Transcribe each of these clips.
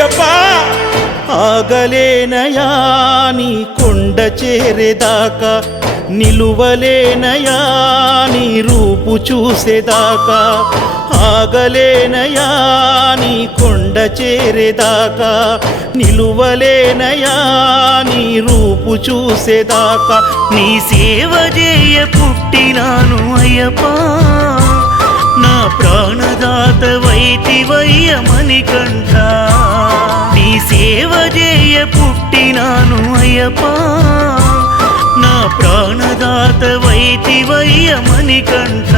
అయ్యప్ప ఆగలేనయా నీ కొండ చేరేదాకా నిలువలేనయా నీ రూపు చూసేదాకా ఆగలేనయా నీ కొండ చేరేదాకా నిలువలేనయా నీ రూపు చూసేదాకా నీ సేవ చేయ పుట్టినాను అయ్యప్ప నా ప్రాణదాత వైతివయ్య మణికంఠ నీ సేవ చేయ పుట్టినాను అయ్యప్ప నా ప్రాణదాత వైతివయ్య మణికంఠ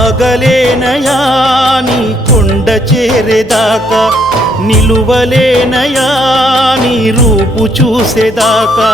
ఆగలేనయా నీ కొండ చేరేదాకా నిలువలేనయా నీ రూపు చూసేదాకా